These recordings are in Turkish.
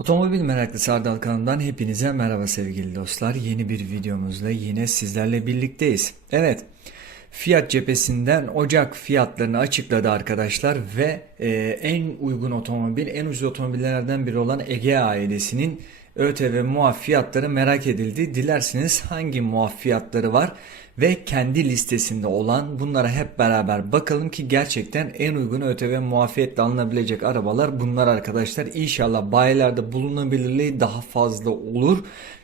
Otomobil meraklısı Ardal kanalından hepinize merhaba sevgili dostlar. Yeni bir videomuzla yine sizlerle birlikteyiz. Evet, Fiat cephesinden Ocak fiyatlarını açıkladı arkadaşlar ve e, en uygun otomobil, en ucuz otomobillerden biri olan Ege ailesinin ÖTV muaf fiyatları merak edildi. Dilerseniz hangi muaf fiyatları var ve kendi listesinde olan bunlara hep beraber bakalım ki gerçekten en uygun ÖTV muafiyetle alınabilecek arabalar bunlar arkadaşlar. İnşallah bayilerde bulunabilirliği daha fazla olur.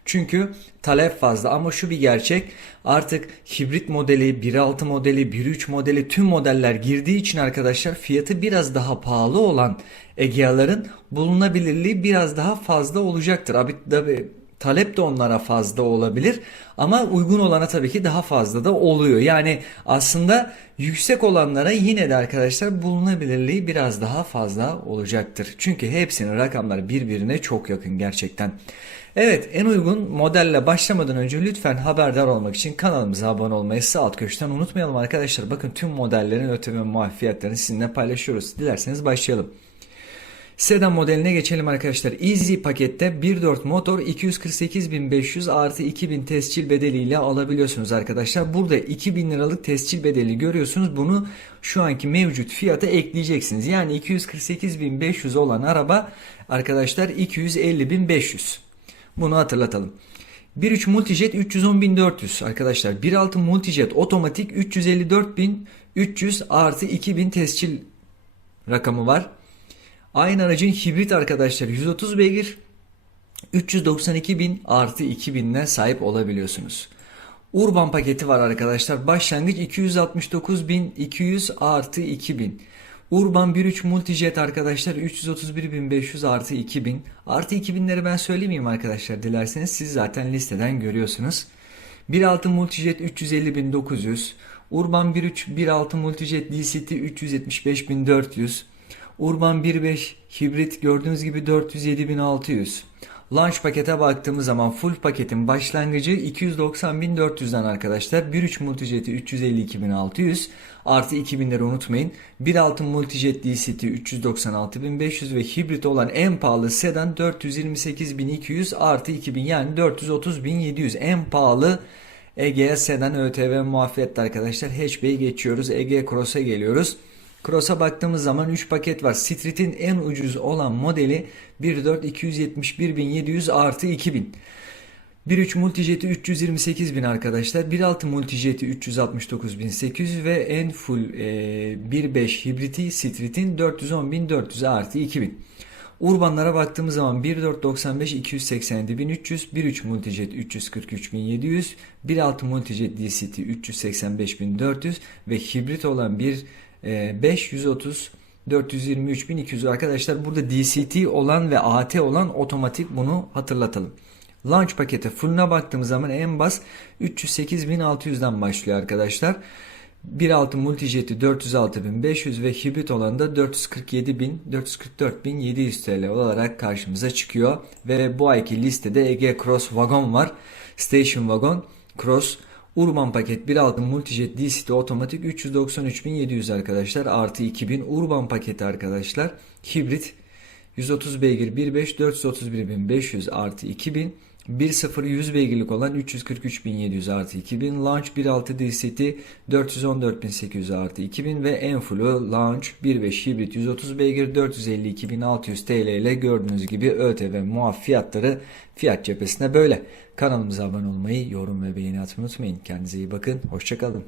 Çünkü talep fazla ama şu bir gerçek artık hibrit modeli, 1.6 modeli, 1.3 modeli tüm modeller girdiği için arkadaşlar fiyatı biraz daha pahalı olan Egea'ların bulunabilirliği biraz daha fazla olacaktır. Abi tabi talep de onlara fazla olabilir ama uygun olana tabii ki daha fazla da oluyor. Yani aslında yüksek olanlara yine de arkadaşlar bulunabilirliği biraz daha fazla olacaktır. Çünkü hepsinin rakamları birbirine çok yakın gerçekten. Evet en uygun modelle başlamadan önce lütfen haberdar olmak için kanalımıza abone olmayı sağ alt köşeden unutmayalım arkadaşlar. Bakın tüm modellerin ÖTV muaf fiyatlarını sizinle paylaşıyoruz. Dilerseniz başlayalım. Sedan modeline geçelim arkadaşlar. Easy pakette 1.4 motor 248.500 artı 2000 tescil bedeliyle alabiliyorsunuz arkadaşlar. Burada 2000 liralık tescil bedeli görüyorsunuz. Bunu şu anki mevcut fiyata ekleyeceksiniz. Yani 248.500 olan araba arkadaşlar 250.500. Bunu hatırlatalım. 1.3 Multijet 310.400 arkadaşlar. 1.6 Multijet otomatik 354.300 artı 2000 tescil rakamı var. Aynı aracın hibrit arkadaşlar 130 beygir 392 bin artı 2000'den sahip olabiliyorsunuz. Urban paketi var arkadaşlar. Başlangıç 269.200 artı 2000. Urban 1.3 Multijet arkadaşlar 331.500 artı 2000. Artı 2000'leri ben söylemeyeyim arkadaşlar dilerseniz siz zaten listeden görüyorsunuz. 1.6 Multijet 350.900. Urban 1.3 1.6 Multijet DCT 375.400. Urban 1.5 hibrit gördüğünüz gibi 407.600. Launch pakete baktığımız zaman full paketin başlangıcı 290.400'den arkadaşlar. 1.3 Multijet'i 352.600 artı 2000'leri unutmayın. 1.6 Multijet DCT 396.500 ve hibrit olan en pahalı sedan 428.200 artı 2000 yani 430.700 en pahalı Ege sedan ÖTV muafiyette arkadaşlar. Hatchback'e geçiyoruz. Ege Cross'a geliyoruz. Cross'a baktığımız zaman 3 paket var. Street'in en ucuz olan modeli 1.4 271.700 artı 2000. 1.3 Multijet'i 328.000 arkadaşlar. 1.6 Multijet'i 369.800 ve en full e, 1.5 hibriti Street'in 410.400 artı 2000. Urbanlara baktığımız zaman 1.495 287.300, 1.3 Multijet 343.700, 1.6 Multijet DCT 385.400 ve hibrit olan bir 5 130 423.200 arkadaşlar burada DCT olan ve AT olan otomatik bunu hatırlatalım. Launch paketi full'una baktığımız zaman en bas 308.600'den başlıyor arkadaşlar. 1.6 multijet'i 406.500 ve hibrit olan da 447.000 444.700 TL olarak karşımıza çıkıyor. Ve bu ayki listede Ege Cross Wagon var. Station Wagon Cross Urban paket 1.6 Multijet DCT otomatik 393.700 arkadaşlar artı 2000 Urban paketi arkadaşlar. Hibrit 130 beygir 1.5 431.500 artı 2000 1.0 100 beygirlik olan 343.700 artı 2000 Launch 1.6 DCT 414.800 artı 2000 ve en Launch 1.5 hibrit 130 beygir 452.600 TL ile gördüğünüz gibi ÖTV muaf fiyatları fiyat cephesinde böyle. Kanalımıza abone olmayı, yorum ve beğeni atmayı unutmayın. Kendinize iyi bakın. Hoşçakalın.